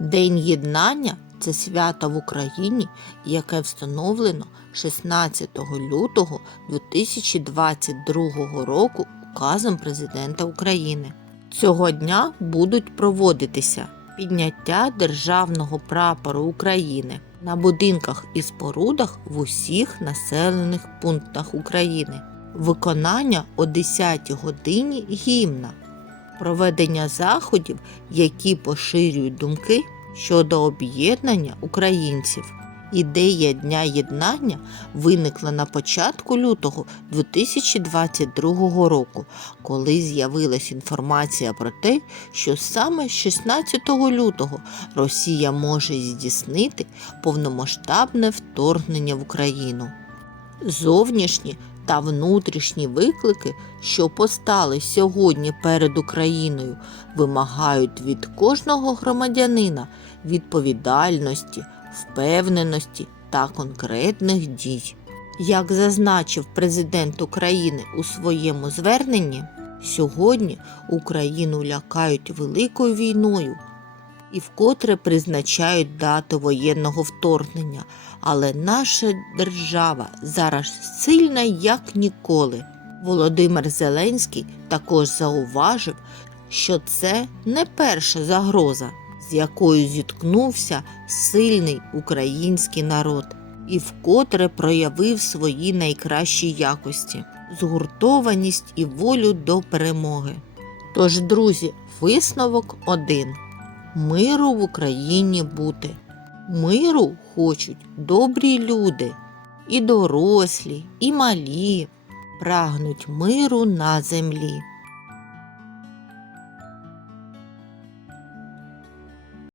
День єднання це свято в Україні, яке встановлено 16 лютого 2022 року указом президента України. Цього дня будуть проводитися підняття державного прапору України на будинках і спорудах в усіх населених пунктах України, виконання о 10 годині гімна, проведення заходів, які поширюють думки щодо об'єднання українців. Ідея Дня єднання виникла на початку лютого 2022 року, коли з'явилась інформація про те, що саме 16 лютого Росія може здійснити повномасштабне вторгнення в Україну. Зовнішні та внутрішні виклики, що постали сьогодні перед Україною, вимагають від кожного громадянина відповідальності, впевненості та конкретних дій. Як зазначив президент України у своєму зверненні, сьогодні Україну лякають великою війною і вкотре призначають дату воєнного вторгнення, але наша держава зараз сильна як ніколи. Володимир Зеленський також зауважив, що це не перша загроза, з якою зіткнувся сильний український народ, і вкотре проявив свої найкращі якості, згуртованість і волю до перемоги. Тож, друзі, висновок один: миру в Україні бути. Миру хочуть добрі люди, і дорослі, і малі, прагнуть миру на землі.